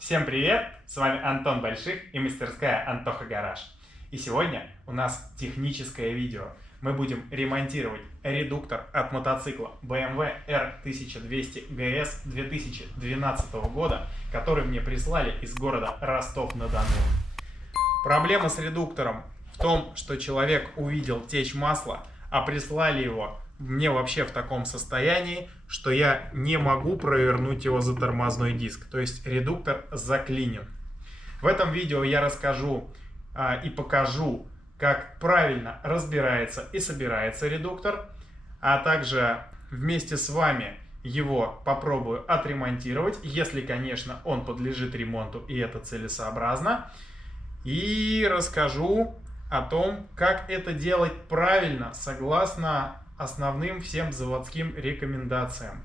Всем привет! С вами Антон Больших и мастерская Антоха Гараж. И сегодня у нас техническое видео. Мы будем ремонтировать редуктор от мотоцикла BMW R1200 GS 2012 года, который мне прислали из города Ростов-на-Дону. Проблема с редуктором в том, что человек увидел течь масла, а прислали его мне вообще в таком состоянии, что я не могу провернуть его за тормозной диск. То есть редуктор заклинен. В этом видео я расскажу и покажу, как правильно разбирается и собирается редуктор, а также вместе с вами его попробую отремонтировать, если, конечно, он подлежит ремонту и это целесообразно. И расскажу о том, как это делать правильно, согласно основным всем заводским рекомендациям.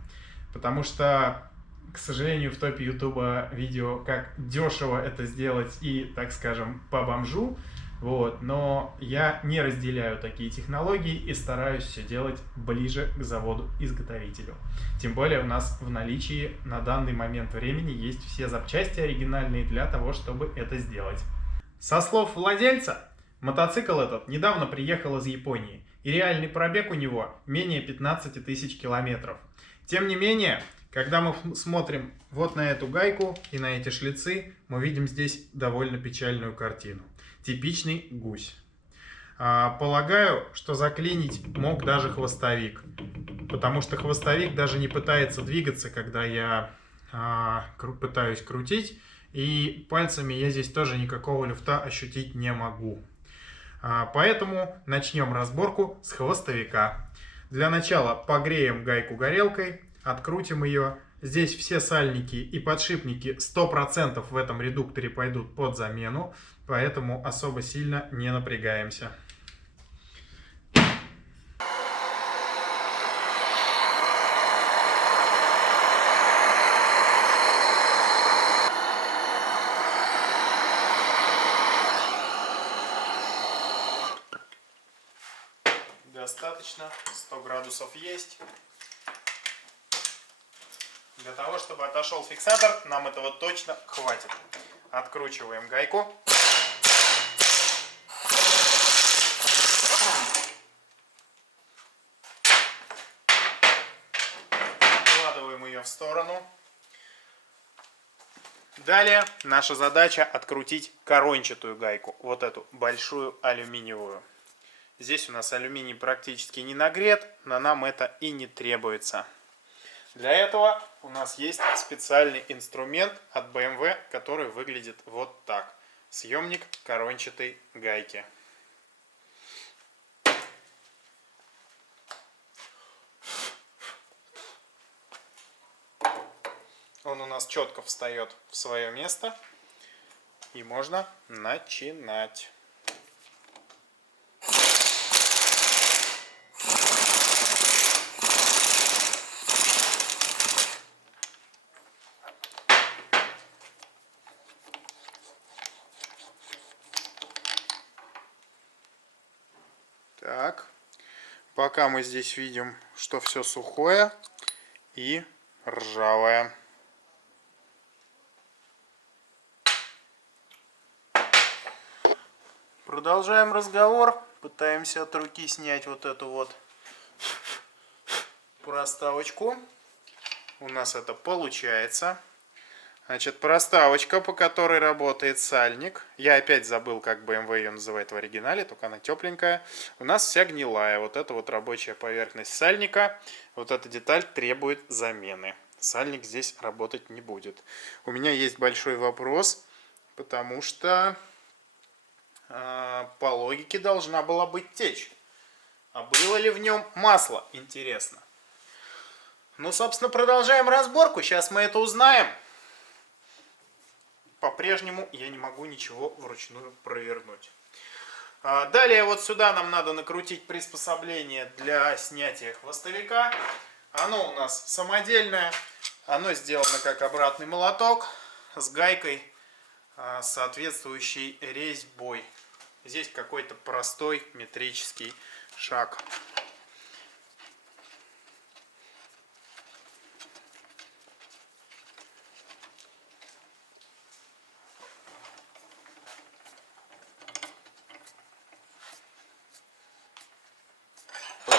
Потому что, к сожалению, в топе ютуба видео, как дешево это сделать и, так скажем, по бомжу. Но я не разделяю такие технологии и стараюсь все делать ближе к заводу-изготовителю. Тем более у нас в наличии на данный момент времени есть все запчасти оригинальные для того, чтобы это сделать. Со слов владельца, мотоцикл этот недавно приехал из Японии, и реальный пробег у него менее 15 тысяч километров. Тем не менее, когда мы смотрим вот на эту гайку и на эти шлицы, мы видим здесь довольно печальную картину. Типичный гусь. Полагаю, что заклинить мог даже хвостовик, потому что хвостовик даже не пытается двигаться, когда я пытаюсь крутить. И пальцами я здесь тоже никакого люфта ощутить не могу. Поэтому начнем разборку с хвостовика. Для начала погреем гайку горелкой, открутим ее. Здесь все сальники и подшипники 100% в этом редукторе пойдут под замену, поэтому особо сильно не напрягаемся. Достаточно, 100 градусов есть. Для того, чтобы отошел фиксатор, нам этого точно хватит. Откручиваем гайку. Откладываем ее в сторону. Далее наша задача открутить корончатую гайку, вот эту большую алюминиевую. Здесь у нас алюминий практически не нагрет, но нам это и не требуется. Для этого у нас есть специальный инструмент от BMW, который выглядит вот так. Съемник корончатой гайки. Он у нас четко встает в свое место. И можно начинать. Так, пока мы здесь видим, что все сухое и ржавое. Продолжаем разговор. Пытаемся от руки снять вот эту вот проставочку. У нас это получается. Значит, проставочка, по которой работает сальник. Я опять забыл, как BMW ее называет в оригинале, только она тепленькая. У нас вся гнилая. Вот это вот рабочая поверхность сальника. Вот эта деталь требует замены. Сальник здесь работать не будет. У меня есть большой вопрос, потому что по логике должна была быть течь. А было ли в нем масло? Интересно. Ну, собственно, продолжаем разборку. Сейчас мы это узнаем. По-прежнему я не могу ничего вручную провернуть. Далее вот сюда нам надо накрутить приспособление для снятия хвостовика. Оно у нас самодельное. Оно сделано как обратный молоток с гайкой, соответствующей резьбой. Здесь какой-то простой метрический шаг.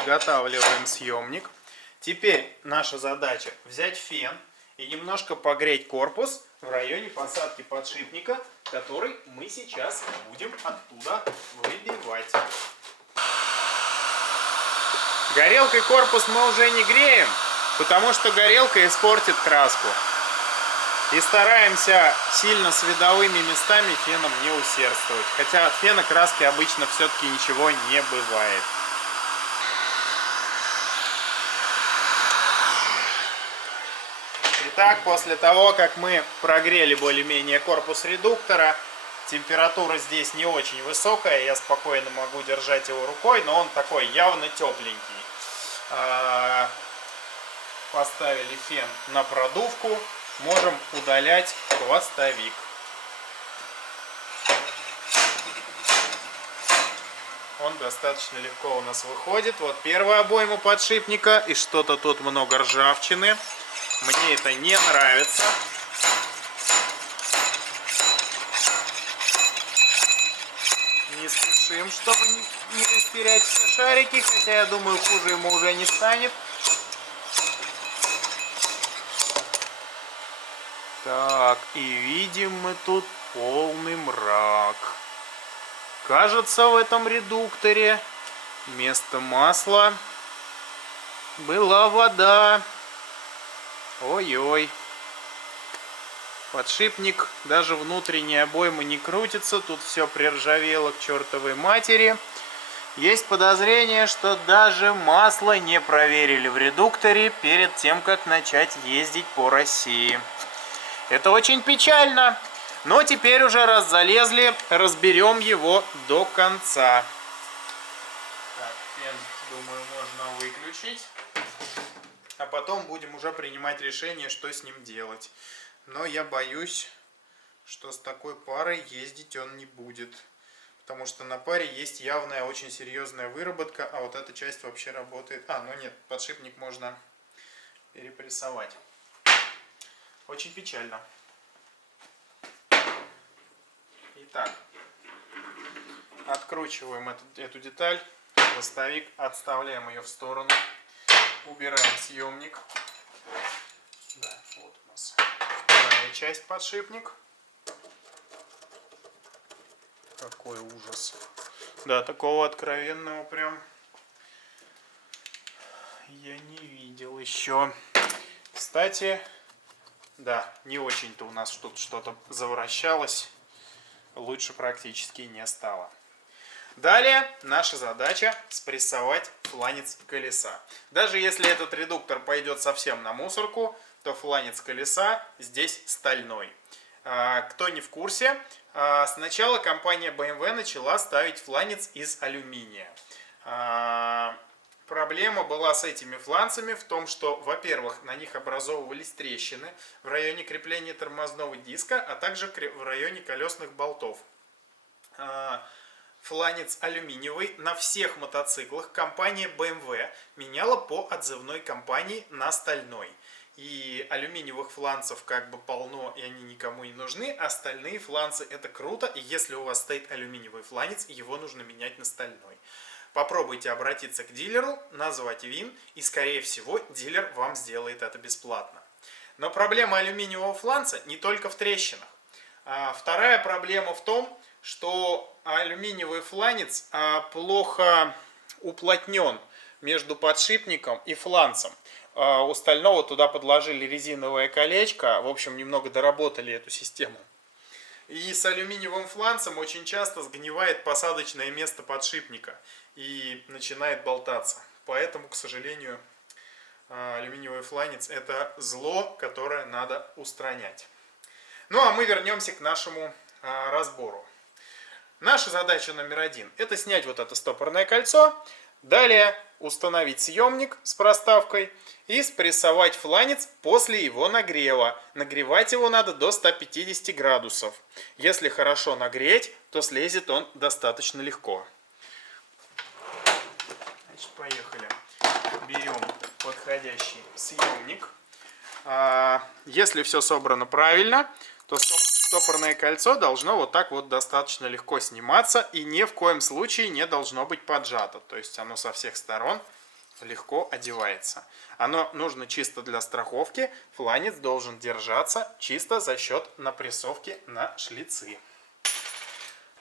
Изготавливаем съемник. Теперь наша задача взять фен и немножко погреть корпус в районе посадки подшипника, который мы сейчас будем оттуда выбивать. Горелкой корпус мы уже не греем, потому что горелка испортит краску. И стараемся сильно с видовыми местами феном не усердствовать. Хотя от фена краски обычно все-таки ничего не бывает. Итак, после того, как мы прогрели более-менее корпус редуктора, температура здесь не очень высокая, я спокойно могу держать его рукой, но он такой явно тепленький. Поставили фен на продувку. Можем удалять хвостовик. Он достаточно легко у нас выходит. Вот первая обойма подшипника, и что-то тут много ржавчины. Мне это не нравится. Не спешим, чтобы не растерять все шарики, хотя я думаю, хуже ему уже не станет. Так, и видим мы тут полный мрак. Кажется, в этом редукторе вместо масла была вода. Ой-ой. Подшипник, даже внутренняя обойма не крутится. Тут все приржавело к чертовой матери. Есть подозрение, что даже масло не проверили в редукторе перед тем, как начать ездить по России. Это очень печально, но теперь уже раз залезли, разберем его до конца. Так, фен, думаю, можно выключить. А потом будем уже принимать решение, что с ним делать. Но я боюсь, что с такой парой ездить он не будет. Потому что на паре есть явная, очень серьезная выработка, а вот эта часть вообще работает. Ну нет, подшипник можно перепрессовать. Очень печально. Итак, откручиваем эту деталь, хвостовик, отставляем ее в сторону, убираем съемник. Да, вот у нас вторая часть подшипник. Какой ужас. Да, такого откровенного прям я не видел еще. Кстати, да, не очень-то у нас тут что-то завращалось. Лучше практически не стало. Далее наша задача спрессовать фланец колеса. Даже если этот редуктор пойдет совсем на мусорку, то фланец колеса здесь стальной. Кто не в курсе, сначала компания BMW начала ставить фланец из алюминия. Проблема была с этими фланцами в том, что, во-первых, на них образовывались трещины в районе крепления тормозного диска, а также в районе колесных болтов. Фланец алюминиевый на всех мотоциклах компания BMW меняла по отзывной компании на стальной. И алюминиевых фланцев как бы полно, и они никому не нужны. Остальные фланцы это круто, и если у вас стоит алюминиевый фланец, его нужно менять на стальной. Попробуйте обратиться к дилеру, назвать ВИН, и скорее всего дилер вам сделает это бесплатно. Но проблема алюминиевого фланца не только в трещинах. Вторая проблема в том, что алюминиевый фланец плохо уплотнен между подшипником и фланцем. У стального туда подложили резиновое колечко, в общем, немного доработали эту систему. И с алюминиевым фланцем очень часто сгнивает посадочное место подшипника и начинает болтаться. Поэтому, к сожалению, алюминиевый фланец это зло, которое надо устранять. Ну а мы вернемся к нашему разбору. Наша задача номер 1 это снять вот это стопорное кольцо, далее установить съемник с проставкой и спрессовать фланец после его нагрева. Нагревать его надо до 150 градусов. Если хорошо нагреть, то слезет он достаточно легко. Значит, поехали. Берем подходящий съемник. Если все собрано правильно, то стопорное кольцо должно вот так вот достаточно легко сниматься и ни в коем случае не должно быть поджато. То есть оно со всех сторон легко одевается. Оно нужно чисто для страховки. Фланец должен держаться чисто за счет напрессовки на шлицы.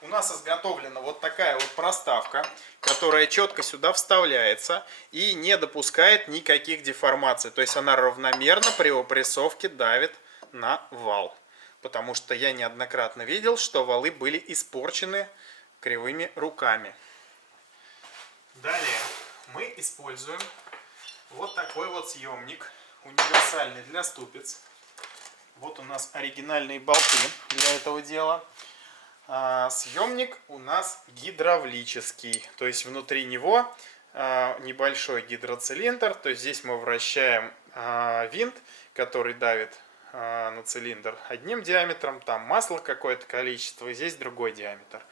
У нас изготовлена вот такая вот проставка, которая четко сюда вставляется и не допускает никаких деформаций. То есть она равномерно при опрессовке давит на вал. Потому что я неоднократно видел, что валы были испорчены кривыми руками. Далее мы используем вот такой вот съемник, универсальный для ступиц. Вот у нас оригинальные болты для этого дела. Съемник у нас гидравлический, то есть внутри него небольшой гидроцилиндр, то есть здесь мы вращаем винт, который давит на цилиндр одним диаметром, там масло какое-то количество, и здесь другой диаметр.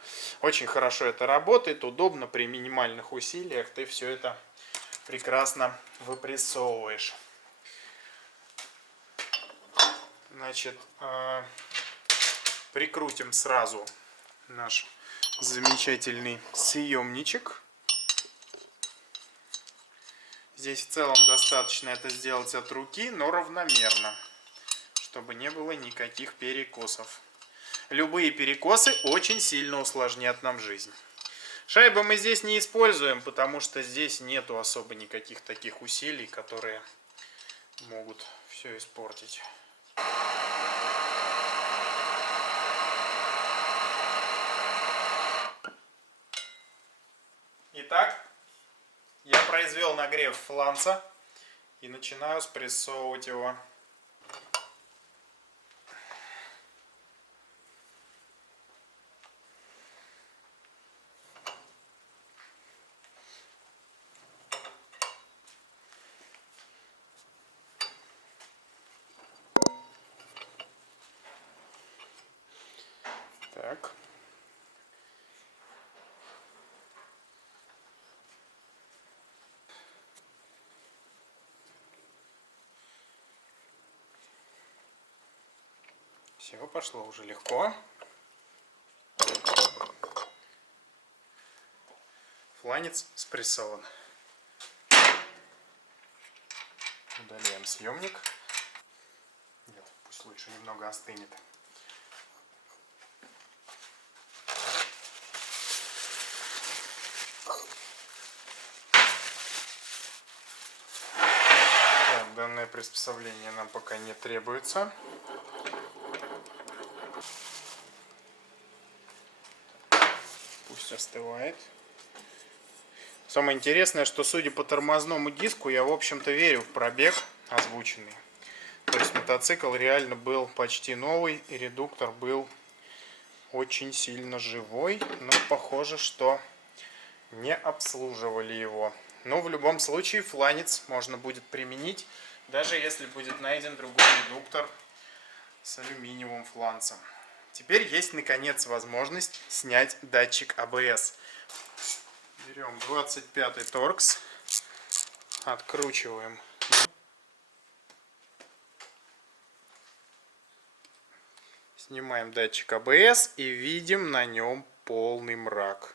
Очень хорошо это работает, удобно, при минимальных усилиях ты все это прекрасно выпрессовываешь. Значит, прикрутим сразу наш замечательный съемничек. Здесь в целом достаточно это сделать от руки, но равномерно, чтобы не было никаких перекосов. Любые перекосы очень сильно усложнят нам жизнь. Шайбы мы здесь не используем, потому что здесь нету особо никаких таких усилий, которые могут все испортить. Итак, я произвел нагрев фланца и начинаю спрессовывать его. Так. Все, пошло уже легко. Фланец спрессован. Удаляем съемник. Нет, пусть лучше немного остынет. Так, данное приспособление нам пока не требуется. Пусть остывает. Самое интересное, что судя по тормозному диску, я в общем-то верю в пробег озвученный. То есть мотоцикл реально был почти новый, и редуктор был очень сильно живой, но похоже, что не обслуживали его. Но в любом случае фланец можно будет применить, даже если будет найден другой редуктор с алюминиевым фланцем. Теперь есть наконец возможность снять датчик АБС. Берем 25-й торкс, откручиваем. Снимаем датчик АБС и видим на нем полный мрак.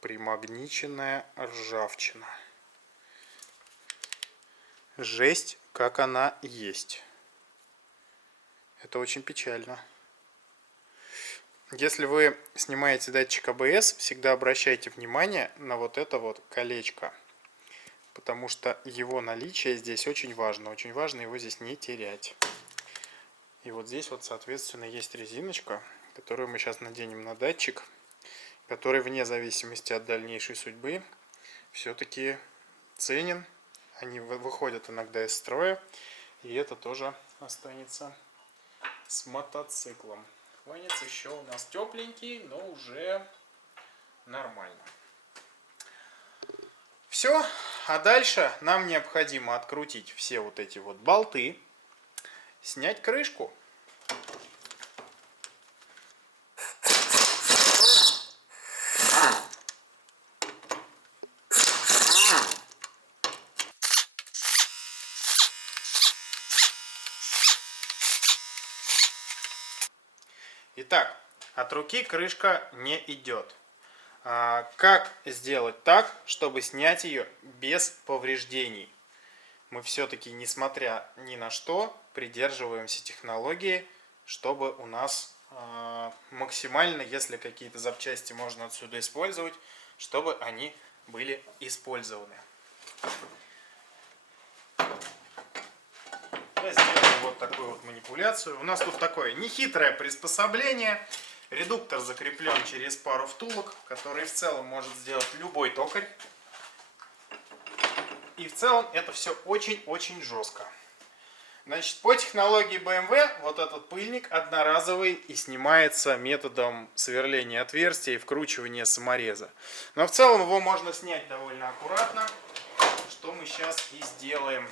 Примагниченная ржавчина. Жесть, как она есть. Это очень печально. Если вы снимаете датчик АБС, всегда обращайте внимание на вот это вот колечко. Потому что его наличие здесь очень важно. Очень важно его здесь не терять. И вот здесь вот, соответственно, есть резиночка, которую мы сейчас наденем на датчик, который вне зависимости от дальнейшей судьбы все-таки ценен. Они выходят иногда из строя, и это тоже останется с мотоциклом. Фланец еще у нас тепленький, но уже нормально. Все, а дальше нам необходимо открутить все вот эти вот болты, снять крышку. Итак, от руки крышка не идет. Как сделать так, чтобы снять ее без повреждений? Мы все-таки, несмотря ни на что, придерживаемся технологии, чтобы у нас максимально, если какие-то запчасти можно отсюда использовать, чтобы они были использованы. Я сделаю вот такую вот манипуляцию. У нас тут такое нехитрое приспособление. Редуктор закреплен через пару втулок, который в целом может сделать любой токарь. И в целом это все очень-очень жестко. Значит, по технологии BMW вот этот пыльник одноразовый и снимается методом сверления отверстия и вкручивания самореза. Но в целом его можно снять довольно аккуратно, что мы сейчас и сделаем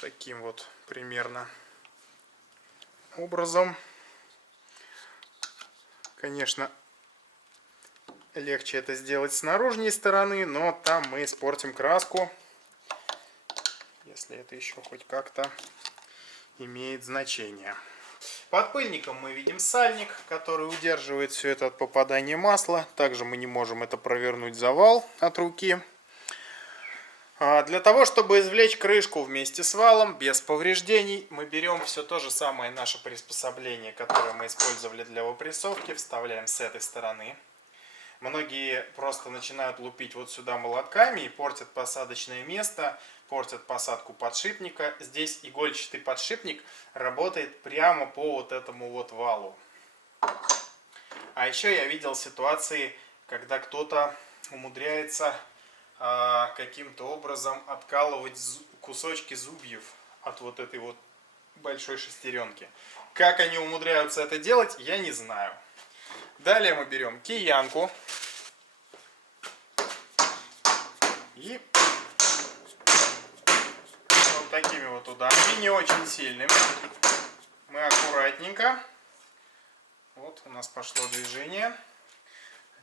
таким вот примерно образом. Конечно, легче это сделать с наружной стороны, но там мы испортим краску, если это еще хоть как-то имеет значение. Под пыльником мы видим сальник, который удерживает все это от попадания масла. Также мы не можем это провернуть завал от руки. Для того, чтобы извлечь крышку вместе с валом без повреждений, мы берем все то же самое наше приспособление, которое мы использовали для выпрессовки, вставляем с этой стороны. Многие просто начинают лупить вот сюда молотками и портят посадочное место, портят посадку подшипника. Здесь игольчатый подшипник работает прямо по вот этому вот валу. А еще я видел ситуации, когда кто-то умудряется каким-то образом откалывать кусочки зубьев от вот этой вот большой шестеренки. Как они умудряются это делать, я не знаю. Далее мы берем киянку и вот такими вот ударами, не очень сильными, мы аккуратненько, вот у нас пошло движение,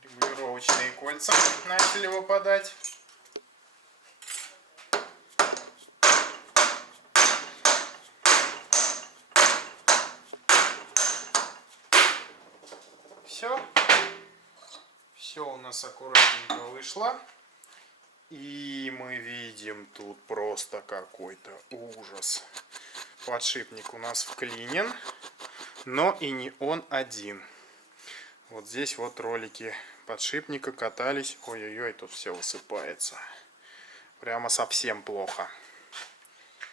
регулировочные кольца начали выпадать. Все у нас аккуратненько вышло. И мы видим тут просто какой-то ужас. Подшипник у нас вклинен, но и не он один. Вот здесь вот ролики подшипника катались. Ой-ой-ой, тут все высыпается. Прямо совсем плохо.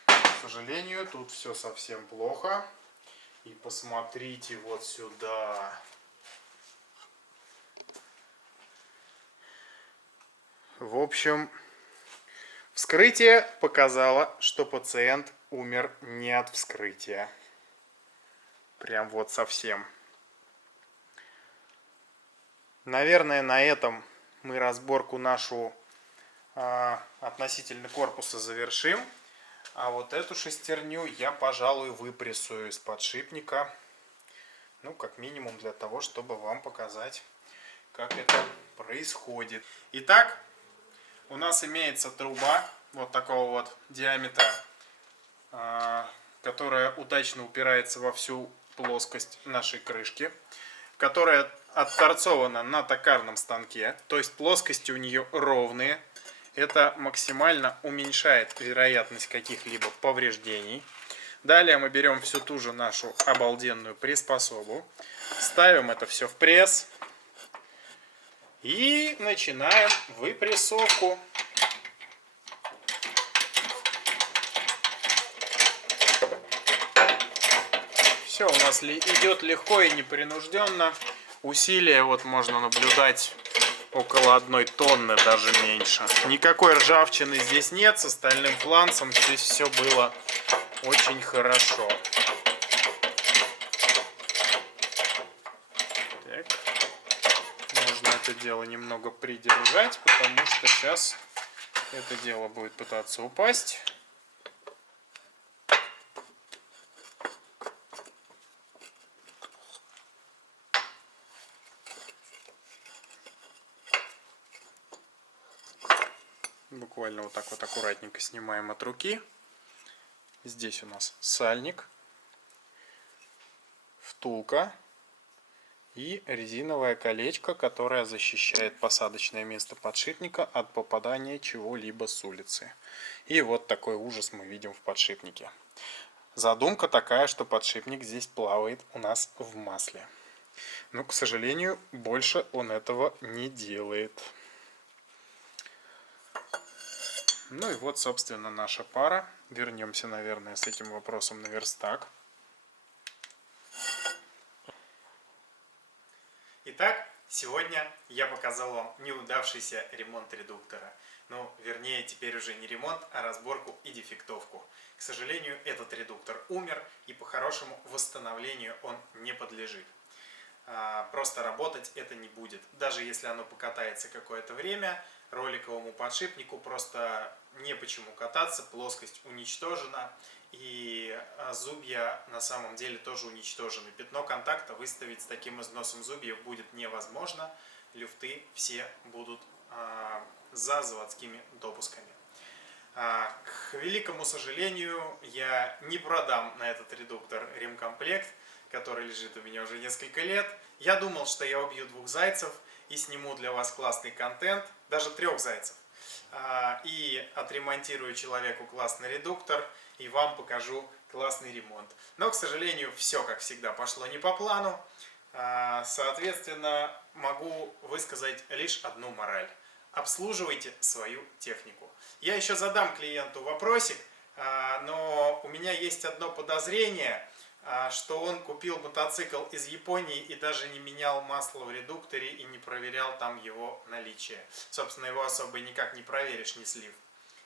К сожалению, тут все совсем плохо. И посмотрите вот сюда. В общем, вскрытие показало, что пациент умер не от вскрытия. Прям вот совсем. Наверное, на этом мы разборку нашу относительно корпуса завершим. А вот эту шестерню я, пожалуй, выпрессую из подшипника. Ну, как минимум для того, чтобы вам показать, как это происходит. Итак, у нас имеется труба вот такого вот диаметра, которая удачно упирается во всю плоскость нашей крышки, которая отторцована на токарном станке, то есть плоскости у нее ровные. Это максимально уменьшает вероятность каких-либо повреждений. Далее мы берем всю ту же нашу обалденную приспособу, ставим это все в пресс и начинаем выпрессовку. Все у нас идет легко и непринужденно. Усилия вот можно наблюдать около 1 тонны, даже меньше. Никакой ржавчины здесь нет, с остальным фланцем здесь все было очень хорошо. Так. Нужно это дело немного придержать, потому что сейчас это дело будет пытаться упасть. Буквально вот так вот аккуратненько снимаем от руки. Здесь у нас сальник, втулка И резиновое колечко, которое защищает посадочное место подшипника от попадания чего-либо с улицы. И вот такой ужас мы видим в подшипнике. Задумка такая, что подшипник здесь плавает у нас в масле. Но, к сожалению, больше он этого не делает. Ну и вот, собственно, наша пара. Вернемся, наверное, с этим вопросом на верстак. Итак, сегодня я показал вам неудавшийся ремонт редуктора. Ну, вернее, теперь уже не ремонт, а разборку и дефектовку. К сожалению, этот редуктор умер, и по-хорошему восстановлению он не подлежит. Просто работать это не будет. Даже если оно покатается какое-то время, роликовому подшипнику просто не почему кататься, плоскость уничтожена, и зубья на самом деле тоже уничтожены. Пятно контакта выставить с таким износом зубьев будет невозможно, люфты все будут за заводскими допусками. К великому сожалению, я не продам на этот редуктор ремкомплект, который лежит у меня уже несколько лет. Я думал, что я убью 2 зайцев и сниму для вас классный контент, даже 3 зайцев. И отремонтирую человеку классный редуктор, и вам покажу классный ремонт. Но, к сожалению, все, как всегда, пошло не по плану. Соответственно, могу высказать лишь одну мораль. Обслуживайте свою технику. Я еще задам клиенту вопросик, но у меня есть одно подозрение, что он купил мотоцикл из Японии и даже не менял масло в редукторе и не проверял там его наличие. Собственно, его особо никак не проверишь, не слив.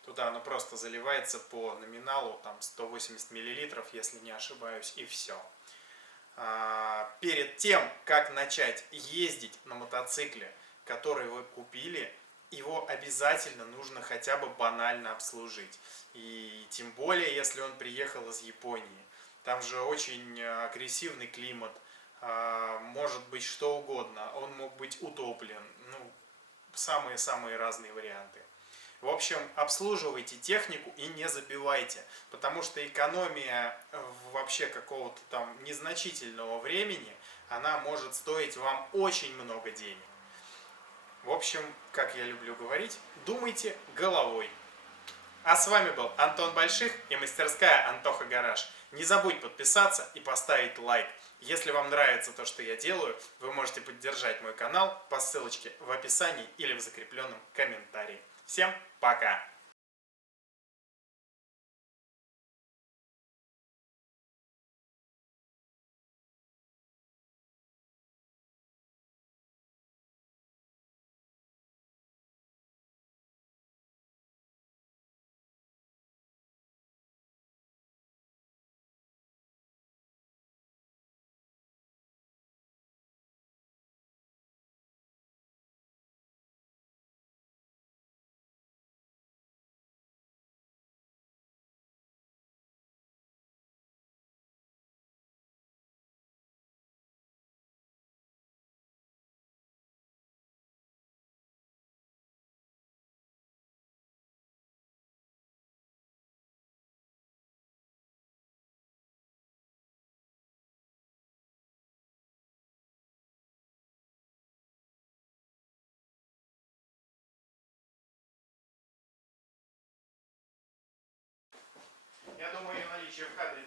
Туда оно просто заливается по номиналу, там 180 мл, если не ошибаюсь, и все. Перед тем, как начать ездить на мотоцикле, который вы купили, его обязательно нужно хотя бы банально обслужить. И тем более, если он приехал из Японии. Там же очень агрессивный климат, может быть что угодно. Он мог быть утоплен. Ну, самые-самые разные варианты. В общем, обслуживайте технику и не забивайте, потому что экономия вообще какого-то там незначительного времени, она может стоить вам очень много денег. В общем, как я люблю говорить, думайте головой. А с вами был Антон Больших и мастерская Антоха Гараж. Не забудь подписаться и поставить лайк. Если вам нравится то, что я делаю, вы можете поддержать мой канал по ссылочке в описании или в закрепленном комментарии. Всем пока! Я думаю, ее наличие в кадре